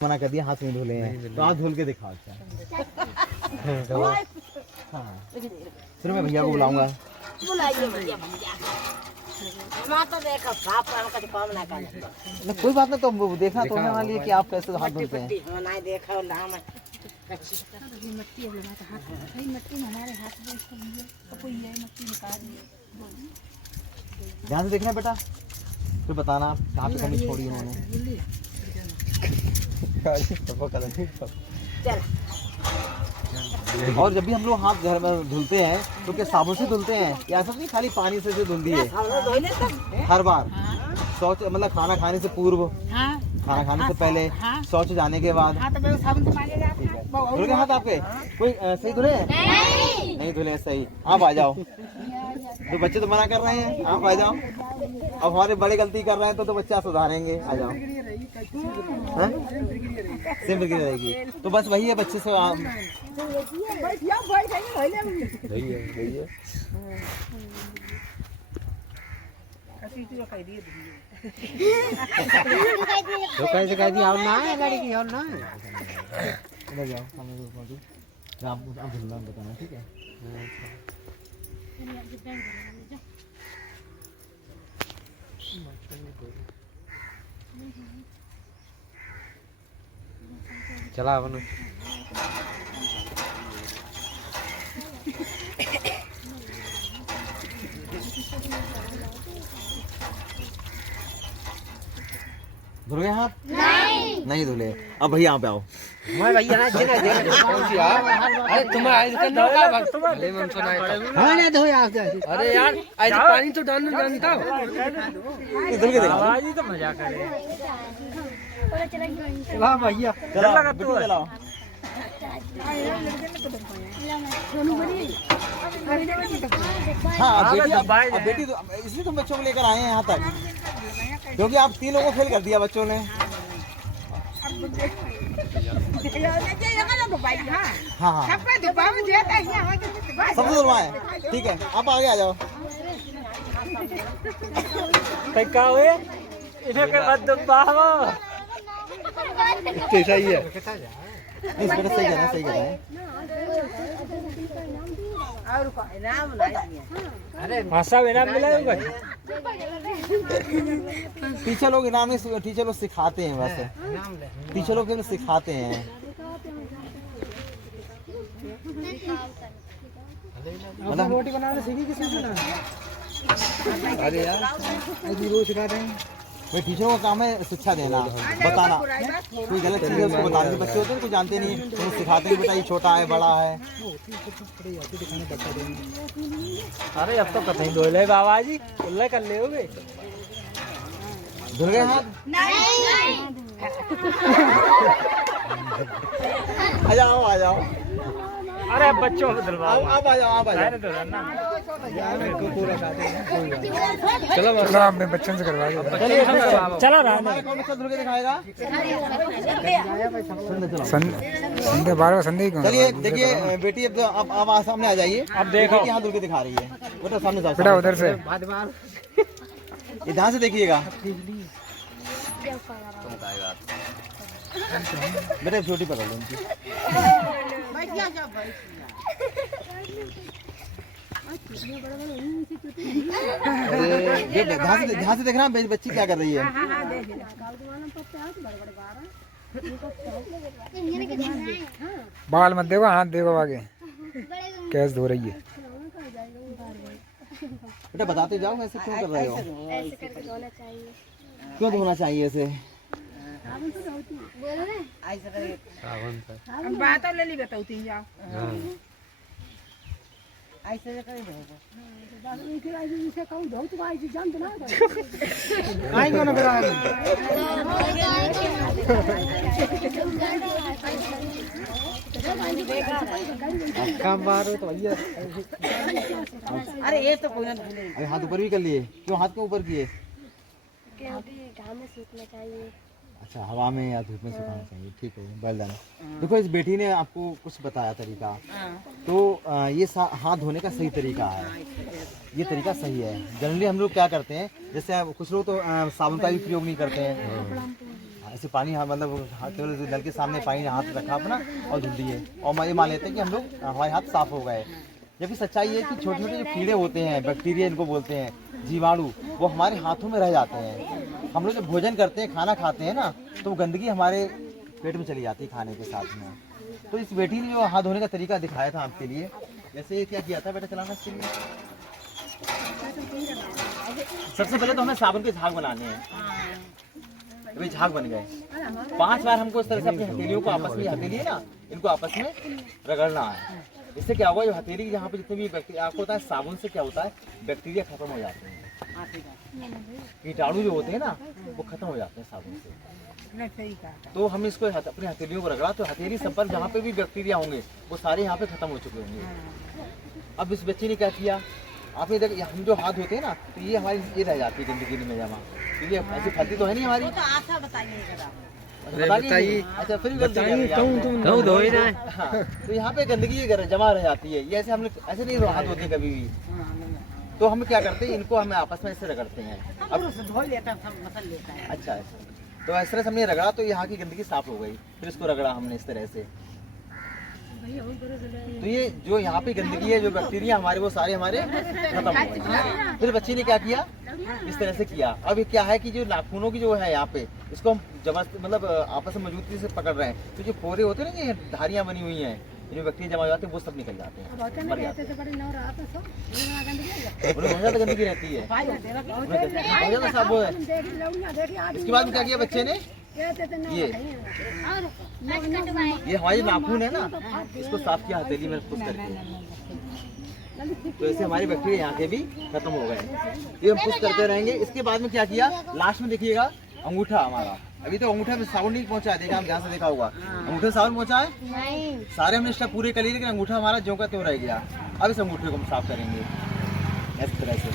मना कर दिया, हाथ नहीं धुले हैं, तो हाथ धुल के दिखाओ। अच्छा हाँ, फिर मैं भैया को बुलाऊंगा। बुलाइए भैया तो देखो साफ का काम ना कर। कोई बात नहीं, तो देखना तो होने वाली है कि आप कैसे हाथ धुलते हैं। ना देखो लाम मट्टी है हमारे हाथ में, मट्टी हमारे हाथ में कोई है, मट्टी निकाल ध्यान से देखना बेटा, फिर बताना कहाँ पे कमी छोड़ी उन्होंने। और जब भी हम लोग हाथ घर में धुलते हैं तो क्या साबुन से धुलते हैं या ऐसा नहीं खाली पानी से धुल दिए? हर बार शौच मतलब खाना खाने से पूर्व, खाना खाने से पहले, शौच जाने के बाद धुल गए हाथ आपके? कोई सही धुले? नहीं धुले सही। आप आ जाओ, तो बच्चे तो मना कर रहे हैं, आप आ जाओ। अब हमारे बड़े गलती कर रहे हैं तो बच्चा सुधारेंगे, आ जाओ। सिंपल गिरी रहेगी तो बस वही है, बच्चे से कैसे कह दिया और ना है लड़की और ना है। आप बताना, ठीक है? चला बनो धुल गए हाथ? नहीं धुले। अब भैया यहाँ पे आओ। मैं भैया ना जिना अरे तुम आज का दो का भक्त भले मन सुनाए तो हां ना धो यार। अरे यार आज पानी तो डालना जानता हो। धुल के देखो, आज ही तो मजा करे। वाह भैया चलो बिट्टू चलाओ। हाँ बेटी, अब बेटी तो इसलिए तुम बच्चों को लेकर आए हैं यहाँ तक, क्योंकि आप 3 लोगों को फेल कर दिया बच्चों ने। हाँ हाँ सबसे धुलवाए, ठीक है आप आगे आ जाओ। तैका हुए इन्हें के बाद दबाओ। सही है इस बेटा सही कह रहे हैं, सही कह रहे हैं। अरे भाषा में इनाम मिलेगा। टीचर लोग इनाम में, टीचर लोग सिखाते हैं, वैसे टीचर लोग केवल सिखाते हैं। मतलब रोटी बनाना सीखी किसी से ना? अरे यार ऐसी रोज सिखा रहे हैं। भाई टीचरों का काम है शिक्षा देना, बताना, कोई गलत चीज़ है उसको बताने। बच्चे होते हैं कुछ जानते नहीं, तो सिखाते हैं बेटा ये छोटा है बड़ा है। अरे अब तो कहीं धो ले बाबा जी, उल्ले कर ले होगे। धुल गए हाथ? आ जाओ आ जाओ। अरे बच्चों को धुलवाओ। आप आ जाओ, आप आ जाओ। चलो आपने बच्चों से करवा दिया। चलो हमारे कौन बच्चा धुल के दिखाएगा? संध्या 12 संध्या। चलिए देखिए बेटी, अब तो आप सामने आ जाइए। अब देखो बेटी यहाँ धुल के दिखा रही है, बेटा सामने जाओ। बेटा उधर से ये ध्यान से देखिएगा बेटा, छोटी पकड़ लो उनकी। ध्यान से देखना बच्ची क्या कर रही है। बाल मत देखो, हाथ देखो आगे कैसे धो रही है। बेटा बताते जाओ ऐसे क्यों कर रहे हो? क्यों धोना चाहिए ऐसे? बात ले ली बताओ तीन जाओ ऐसे कर दो। आएंगे ना फिर काम बार तो भैया। अरे ये तो कोई ना। अरे हाथ ऊपर भी कर लिए, क्यों हाथ क्यों ऊपर किए? घाम में सूखना चाहिए। अच्छा हवा में या धूप में सुखाना चाहिए, ठीक है वेल डन। देखो इस बेटी ने आपको कुछ बताया तरीका, तो ये हाथ धोने का सही तरीका है, ये तरीका सही है। जनरली हम लोग क्या करते हैं, जैसे कुछ लोग तो साबुन का भी प्रयोग नहीं करते हैं, ऐसे पानी मतलब केवल नल के सामने पानी हाथ रखा अपना और धुल दिए और ये मान लेते हैं कि हम लोग हमारे हाथ साफ हो गए। जबकि सच्चाई है कि छोटे छोटे जो कीड़े होते हैं, बैक्टीरिया इनको बोलते हैं, जीवाणु, वो हमारे हाथों में रह जाते हैं। हम लोग जब भोजन करते हैं, खाना खाते हैं ना, तो वो गंदगी हमारे पेट में चली जाती है खाने के साथ में। तो इस बेटी ने जो हाथ धोने का तरीका दिखाया था आपके लिए, जैसे क्या किया था बेटा चलाना इसके लिए, सबसे पहले तो हमें साबुन के झाग बनाने हैं। अभी झाग बन गए, 5 बार हमको इस तरह से अपनी हथेलियों को आपस में, हथेली है ना, इनको आपस में रगड़ना है। इससे क्या होगा, जो हथेली की जहाँ पे जितने भी बैक्टीरिया आपको होता है, साबुन से क्या होता है, बैक्टीरिया खत्म हो जाते हैं, कीटाणु जो होते हैं ना वो खत्म हो जाते हैं साबुन से। तो हम इसको अपनी हथेलियों को रगड़ा, तो हथेली संपर्क जहाँ पे भी बैक्टीरिया होंगे वो सारे यहाँ पे खत्म हो चुके होंगे। अब इस बच्चे ने क्या किया, आप ये देखिए, हम जो हाथ धोते हैं ना, तो ये हमारी ये रह जाती है गंदगी में जमा, तो ये ऐसी फलती तो है नहीं हमारी। आशा बताइए, बताइए। अच्छा फिर कहूँ धोई ना। हाँ, तो यहाँ पे गंदगी जमा रह जाती है। ये ऐसे हम लोग ऐसे नहीं हाथ धोते कभी भी। तो हम क्या करते हैं, इनको हमें आपस में ऐसे रगड़ते हैं। अब धो लेता सब मसल लेता है। अच्छा, तो इस तरह से हमने रगड़ा तो यहाँ की गंदगी साफ हो गई। फिर इसको रगड़ा हमने इस तरह से, तो ये जो यहाँ पे गंदगी है, जो बैक्टीरिया हमारे, वो सारे हमारे खत्म हो गए। फिर बच्ची ने क्या किया, इस तरह से किया। अब ये क्या है कि जो नाखूनों की जो है यहाँ पे, इसको हम जबरदस्ती मतलब आपस में मजबूती से पकड़ रहे हैं, तो जो पोरे होते हैं ना, ये धारियाँ बनी हुई हैं, जो बैक्टीरिया जमा हो जाते हैं, वो सब निकल जाते हैं, मर जाते हैं। बहुत ज़्यादा गंदगी रहती है, बहुत ज़्यादा साफ है। इसके बाद में क्या किया बच्चे ने, ये हमारी नाखून है ना, इसको साफ किया हथेली में पुश करके, तो ऐसे हमारे बैक्टीरिया यहाँ के भी खत्म हो गए। ये हम पुश करते रहेंगे। इसके बाद में क्या किया, लास्ट में देखिएगा अंगूठा हमारा, अभी तो अंगूठा में साबुन नहीं पहुंचा, देखा हम ध्यान से देखा होगा, अंगूठे साबुन पहुंचा है नहीं, सारे हमने स्टेप पूरे कर लिए, लेकिन अंगूठा हमारा ज्यों का त्यों रह गया। अब इस अंगूठे को हम साफ करेंगे इस तरह से।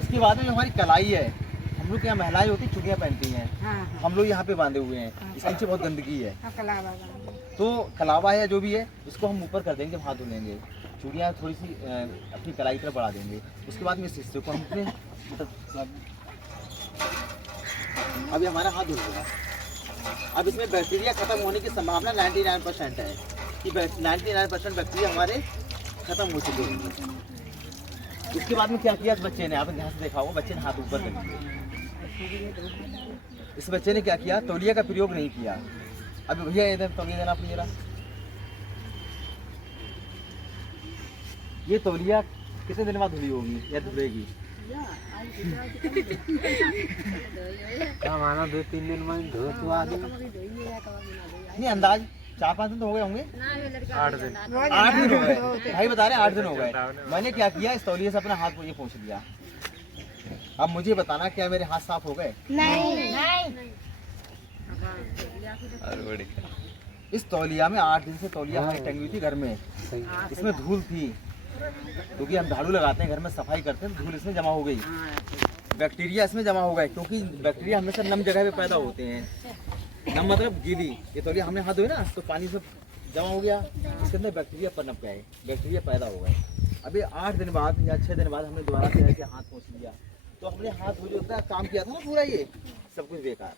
इसके बाद में जो हमारी कलाई है, हम लोग यहाँ महिलाएं होती चुड़ियाँ पहनती हैं, हम लोग यहाँ पे बांधे हुए हैं, इसके नीचे बहुत गंदगी है, तो कलावा है जो भी है, इसको हम ऊपर कर देंगे जब हाथ धुलेंगे। चूड़ियाँ थोड़ी सी अपनी कलाई की तरफ बढ़ा देंगे। उसके बाद में इस हिस्से को हम अपने अभी हमारा हाथ धुल गया। अब इसमें बैक्टीरिया खत्म होने की संभावना 99% है कि 99% बैक्टीरिया हमारे खत्म हो चुके हैं। इसके बाद में क्या किया इस बच्चे ने, आपने ध्यान से देखा होगा, बच्चे ने हाथ ऊपर कर दिए। इस बच्चे ने क्या किया, तौलिया का प्रयोग नहीं किया। अभी भैया इधर तौलिया देना आप मेरा, ये तौलिया कितने दिन बाद धुली होगी या धुलेगी? क्या माना 2-3 दिन में धो तो आ गई नहीं, अंदाज 4-5 दिन तो हो गए होंगे। 8 दिन 8 दिन हो गए भाई, बता रहे 8 दिन हो गए। मैंने क्या किया, इस तौलिए से अपना हाथ मुझे पोंछ लिया। अब मुझे बताना क्या मेरे हाथ साफ हो गए? नहीं। इस तौलिया में 8 दिन से तौलिया हमारी टंगी हुई थी घर में, इसमें धूल थी, क्योंकि हम झाड़ू लगाते हैं घर में, सफाई करते हैं, धूल इसमें जमा हो गई, बैक्टीरिया इसमें जमा हो गए, क्योंकि बैक्टीरिया हमेशा नम जगह पे पैदा होते हैं। नम मतलब गीली, ये तौलिया हमने हाथ धोए ना, तो पानी से जमा हो गया, इसके अंदर बैक्टीरिया पनप गए, बैक्टीरिया पैदा हो गए। अभी 8 दिन बाद या 6 दिन बाद हमने दोबारा से के हाथ पोंछ लिया, तो हमने हाथ धो जो काम किया था ना पूरा, ये सब कुछ बेकार,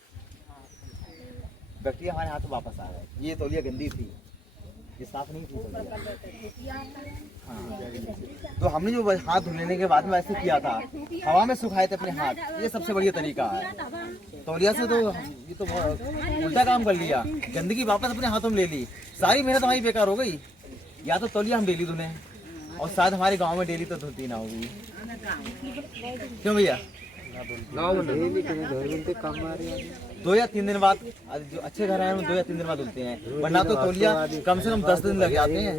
बैक्टीरिया हमारे हाथ में वापस आ गए। ये तौलिया गंदी थी, ये साफ नहीं थी तौलिया। हाँ, तो हमने जो हाथ धुलने के बाद में ऐसे किया था, हवा में सुखाए थे अपने हाथ, ये सबसे बढ़िया तरीका है। तौलिया से तो ये तो उल्टा काम कर लिया, गंदगी वापस अपने हाथों में ले ली, सारी मेहनत हमारी बेकार हो गई। या तो तौलिया हम डेली धुने, और शायद हमारे गाँव में डेली तो धुलती ना होगी, क्यों भैया? गाँव में डेली कम आ रही है। 2 या 3 दिन बाद, जो अच्छे घर आए हैं 2 या 3 दिन बाद धुलते हैं, वरना तो तौलिया कम से कम 10 दिन लग जाते हैं।